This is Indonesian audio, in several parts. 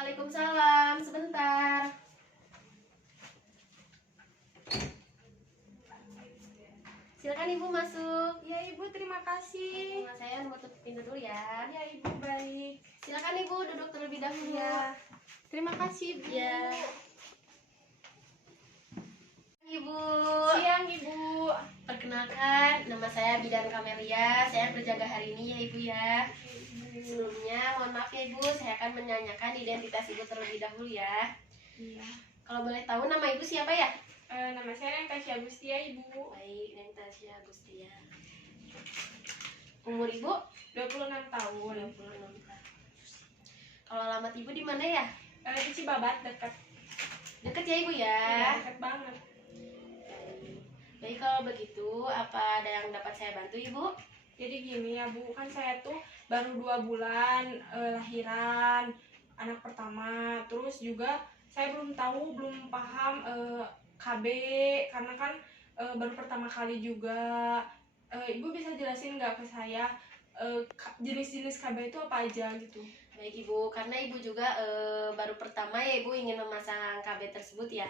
Waalaikumsalam, sebentar. Silakan Ibu masuk. Ya Ibu, terima kasih. Saya mau tutup pintu dulu ya. Ya Ibu, baik. Silakan Ibu duduk terlebih dahulu. Ya, terima kasih Ibu. Ya. Ibu. Siang Ibu. Perkenalkan, nama saya Bidan Kamelia. Saya berjaga hari ini ya Ibu ya. Sebelumnya mohon maaf ya Ibu, saya akan menanyakan identitas Ibu terlebih dahulu ya. Iya. Kalau boleh tahu nama Ibu siapa ya? Nama saya Natasha Agustia Ibu. Baik, Natasha Agustia. Umur Ibu? 26 tahun. 26 tahun. Kalau alamat Ibu di mana ya? Di Cibabat, dekat. Deket ya Ibu ya? Iya, dekat banget. Baik, kalau begitu apa ada yang dapat saya bantu Ibu? Jadi gini ya Bu, kan saya tuh baru 2 bulan lahiran anak pertama. Terus juga saya belum tahu, belum paham KB, karena kan baru pertama kali juga. Ibu bisa jelasin nggak ke saya jenis-jenis KB itu apa aja gitu? Baik Ibu, karena Ibu juga baru pertama ya Ibu ingin memasang KB tersebut ya.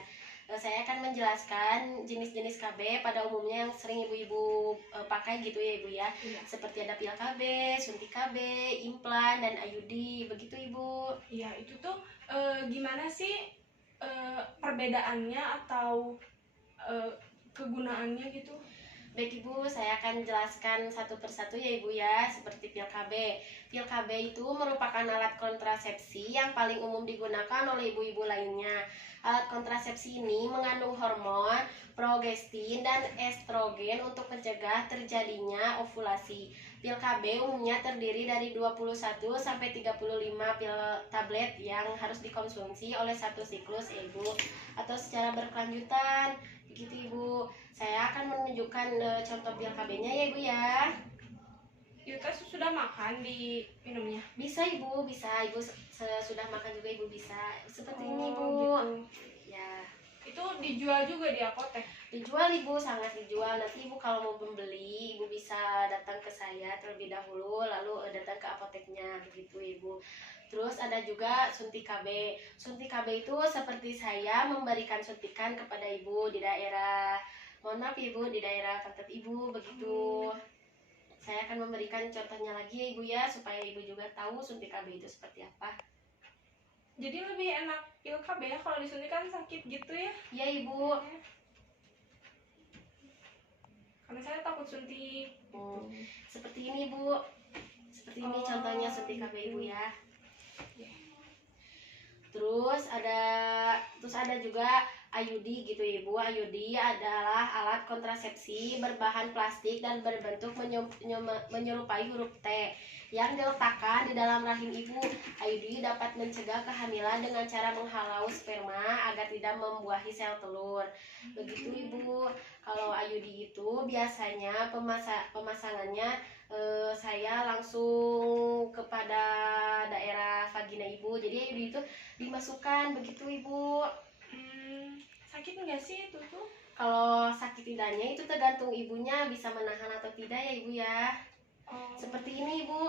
Saya akan menjelaskan jenis-jenis KB pada umumnya yang sering ibu-ibu pakai gitu ya Ibu ya. Iya. Seperti ada pil KB, suntik KB, implan, dan IUD, begitu Ibu. Iya, itu tuh gimana sih perbedaannya atau kegunaannya gitu? Baik Ibu, saya akan jelaskan satu persatu ya Ibu ya, seperti pil KB. Pil KB itu merupakan alat kontrasepsi yang paling umum digunakan oleh ibu-ibu lainnya. Alat kontrasepsi ini mengandung hormon, progestin, dan estrogen untuk mencegah terjadinya ovulasi. Pil KB umumnya terdiri dari 21-35 pil tablet yang harus dikonsumsi oleh satu siklus Ibu atau secara berkelanjutan. Begitu Ibu. Saya akan menunjukkan contoh pil KB-nya ya Ibu ya. Kita sudah makan di minumnya. Bisa Ibu, bisa Ibu sudah makan juga Ibu bisa. Seperti ini Ibu. Gitu. Ya. Itu dijual juga di apotek. Dijual Ibu, sangat dijual. Nanti Ibu kalau mau membeli, Ibu bisa datang ke saya terlebih dahulu, lalu datang ke apoteknya, begitu Ibu. Terus ada juga suntik KB. Suntik KB itu seperti saya memberikan suntikan kepada Ibu di daerah, mohon maaf Ibu, di daerah tempat Ibu, begitu. Saya akan memberikan contohnya lagi ya Ibu ya, supaya Ibu juga tahu suntik KB itu seperti apa. Jadi lebih enak pil KB ya, kalau disuntik kan sakit gitu ya? Iya Ibu. Karena saya takut suntik. Seperti ini Bu. Seperti ini contohnya suntik KB Ibu ya. Terus ada juga IUD gitu Ibu. IUD adalah alat kontrasepsi berbahan plastik dan berbentuk menyerupai huruf T yang diletakkan di dalam rahim ibu. IUD dapat mencegah kehamilan dengan cara menghalau sperma agar tidak membuahi sel telur. Begitu Ibu. Kalau IUD itu biasanya pemasangannya saya langsung kepada daerah vagina Ibu. Jadi IUD itu dimasukkan begitu Ibu. Sakit nggak sih itu tuh? Kalau sakit tidaknya itu tergantung ibunya bisa menahan atau tidak ya Ibu ya. Seperti ini Ibu,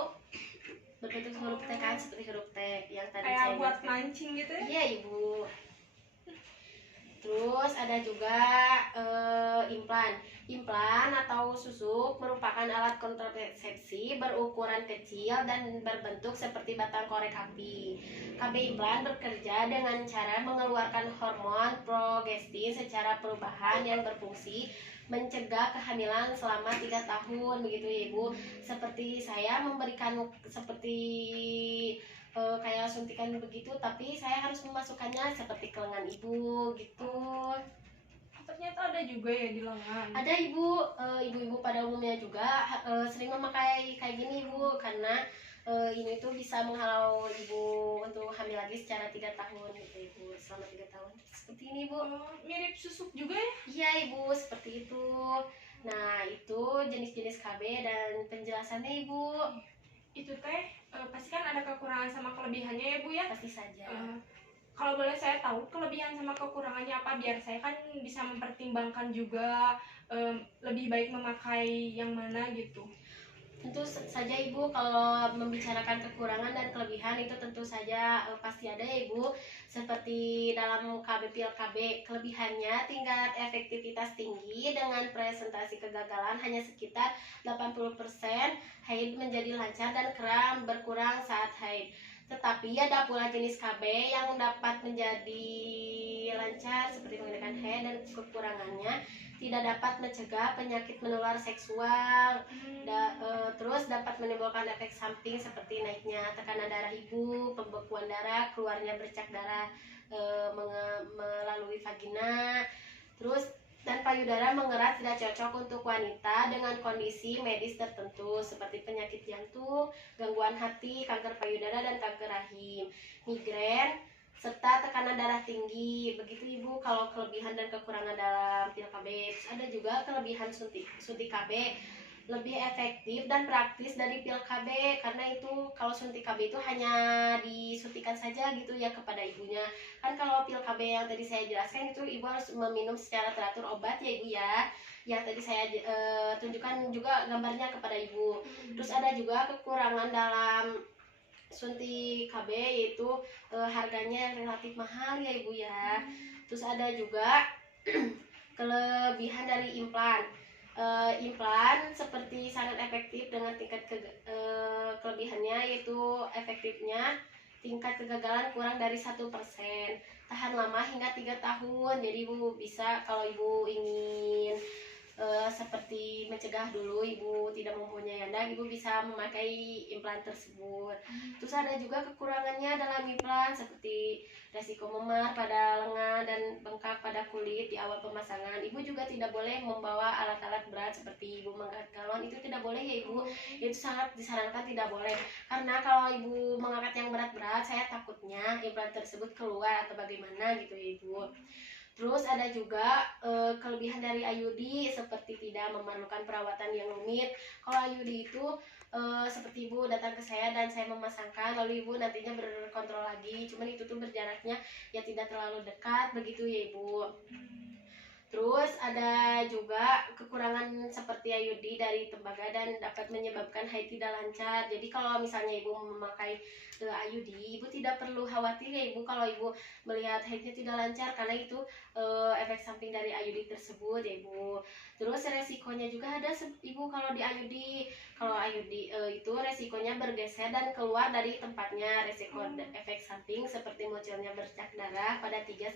berbentuk huruf T kan, seperti huruf T yang tadi kayak saya buat jelaskan. mancing gitu ya? Iya Ibu. Terus ada juga implan. Implan atau susuk merupakan alat kontrasepsi berukuran kecil dan berbentuk seperti batang korek api. KB implan bekerja dengan cara mengeluarkan hormon progestin secara perubahan yang berfungsi mencegah kehamilan selama 3 tahun, begitu ya Ibu. Seperti saya memberikan seperti kayak suntikan begitu, tapi saya harus memasukkannya seperti ke lengan Ibu gitu. Ternyata ada juga ya di lengan. Ada Ibu, ibu-ibu pada umumnya juga sering memakai kayak gini Ibu, karena ini tuh bisa menghalau Ibu untuk hamil lagi secara 3 tahun gitu Ibu, selama 3 tahun. Seperti ini Ibu. Mirip susuk juga ya? Iya Ibu, seperti itu. Nah, itu jenis-jenis KB dan penjelasannya Ibu. Itu teh pasti kan ada kekurangan sama kelebihannya ya Bu ya? Pasti saja. Kalau boleh saya tahu kelebihan sama kekurangannya apa, biar saya kan bisa mempertimbangkan juga lebih baik memakai yang mana gitu. Tentu saja Ibu, kalau membicarakan kekurangan dan kelebihan itu tentu saja pasti ada ya Ibu. Seperti dalam KB Pil KB, kelebihannya tingkat efektivitas tinggi dengan presentasi kegagalan hanya sekitar 80%, haid menjadi lancar dan kram berkurang saat haid. Tetapi ada pula jenis KB yang dapat menjadi lancar seperti menggunakan haid, dan kekurangannya tidak dapat mencegah penyakit menular seksual. Terus dapat menimbulkan efek samping seperti naiknya tekanan darah ibu, pembekuan darah, keluarnya bercak darah melalui vagina. Terus dan payudara mengerat tidak cocok untuk wanita dengan kondisi medis tertentu seperti penyakit jantung, gangguan hati, kanker payudara, dan kanker rahim, migrain, serta tekanan darah tinggi. Begitu Ibu kalau kelebihan dan kekurangan dalam pil KB. Ada juga kelebihan suntik KB, lebih efektif dan praktis dari pil KB, karena itu kalau suntik KB itu hanya disuntikan saja gitu ya kepada ibunya. Kan kalau pil KB yang tadi saya jelaskan itu ibu harus meminum secara teratur obat ya Ibu ya, yang tadi saya tunjukkan juga gambarnya kepada ibu. Terus ada juga kekurangan dalam suntik KB, yaitu harganya yang relatif mahal ya Ibu ya. Terus ada juga kelebihan dari implan. Implan seperti sangat efektif dengan tingkat kelebihannya, yaitu efektifnya tingkat kegagalan kurang dari 1%, tahan lama hingga 3 tahun. Jadi Ibu bisa, kalau Ibu ingin seperti mencegah dulu Ibu tidak mempunyai anak, Ibu bisa memakai implan tersebut. Terus ada juga kekurangannya dalam implan seperti resiko memar pada lengan dan bengkak pada kulit di awal pemasangan. Ibu juga tidak boleh membawa alat-alat berat seperti Ibu mengangkat galon, itu tidak boleh ya Ibu. Itu sangat disarankan tidak boleh, karena kalau Ibu mengangkat yang berat-berat, saya takutnya implan tersebut keluar atau bagaimana gitu ya Ibu. Terus ada juga kelebihan dari IUD seperti tidak memerlukan perawatan yang rumit. Kalau IUD itu seperti Ibu datang ke saya dan saya memasangkan, lalu Ibu nantinya berkontrol lagi. Cuman itu tuh berjaraknya ya tidak terlalu dekat begitu ya Ibu. Terus ada juga kekurangan seperti IUD dari tembaga dan dapat menyebabkan haid tidak lancar. Jadi kalau misalnya Ibu memakai IUD, Ibu tidak perlu khawatir ya Ibu kalau Ibu melihat haidnya tidak lancar, karena itu efek samping dari IUD tersebut ya Ibu. Terus resikonya juga ada Ibu kalau di IUD. Kalau IUD itu resikonya bergeser dan keluar dari tempatnya. Resiko efek samping seperti munculnya bercak darah pada 3-6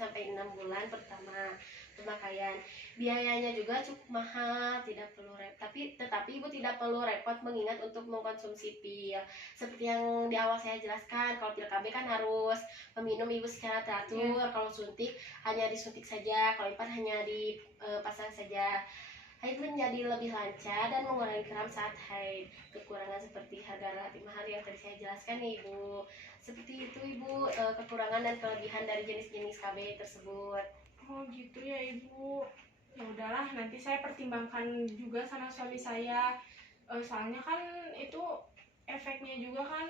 bulan pertama pemakaian. Biayanya juga cukup mahal, tidak perlu tetapi Ibu tidak perlu repot mengingat untuk mengkonsumsi pil. Seperti yang di awal saya jelaskan, kalau pil KB kan harus meminum Ibu secara teratur. Kalau suntik hanya disuntik saja, kalau implan hanya dipasang saja. Haid menjadi lebih lancar dan mengurangi kram saat haid. Kekurangan seperti harga relatif mahal yang tadi saya jelaskan nih Ibu. Seperti itu Ibu, kekurangan dan kelebihan dari jenis-jenis KB tersebut. Oh gitu ya Ibu. Ya udahlah, nanti saya pertimbangkan juga sama suami saya. Soalnya kan itu efeknya juga kan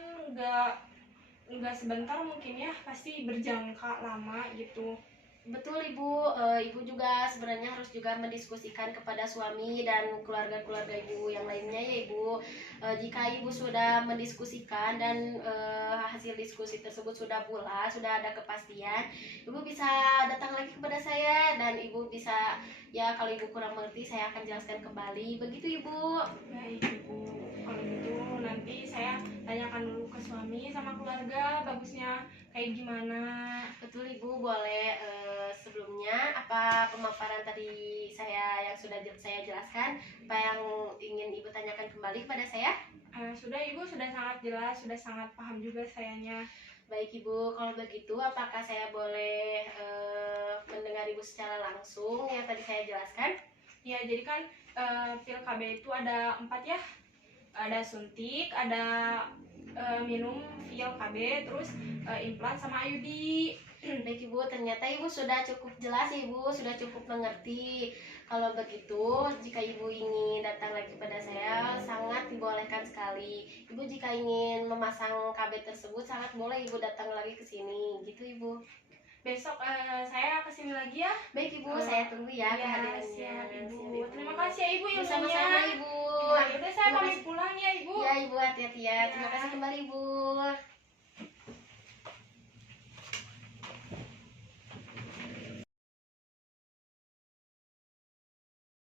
nggak sebentar mungkin ya, pasti berjangka lama gitu. Betul Ibu, Ibu juga sebenarnya harus juga mendiskusikan kepada suami dan keluarga-keluarga Ibu yang lainnya ya Ibu. Jika Ibu sudah mendiskusikan dan hasil diskusi tersebut sudah bulat, sudah ada kepastian, Ibu bisa datang lagi kepada saya dan Ibu bisa, ya kalau Ibu kurang mengerti saya akan jelaskan kembali. Begitu Ibu. Baik Ibu, kalau gitu nanti saya tanyakan dulu ke suami sama keluarga bagusnya kayak gimana. Betul Ibu, boleh sebelumnya apa pemaparan tadi saya yang sudah saya jelaskan, apa yang ingin Ibu tanyakan kembali kepada saya? Sudah Ibu, sudah sangat jelas, sudah sangat paham juga sayanya. Baik Ibu, kalau begitu apakah saya boleh mendengar Ibu secara langsung yang tadi saya jelaskan? Ya, jadi kan pil KB itu ada 4 ya. Ada suntik, ada minum pil KB, terus implan sama IUD. Baik Ibu, ternyata Ibu sudah cukup jelas Ibu, sudah cukup mengerti. Kalau begitu, jika Ibu ingin datang lagi pada saya, sangat dibolehkan sekali. Ibu jika ingin memasang KB tersebut, sangat boleh Ibu datang lagi ke sini. Gitu Ibu. Besok saya kesini lagi ya. Baik Ibu, saya tunggu ya kehadirannya. Siap Ibu. Terima kasih ya Ibu ilmunya. Sama-sama Ibu. Ya udah saya saya Terima pamit pulang ya Ibu. Ya Ibu, hati-hati ya. Terima Ya. kasih kembali Ibu.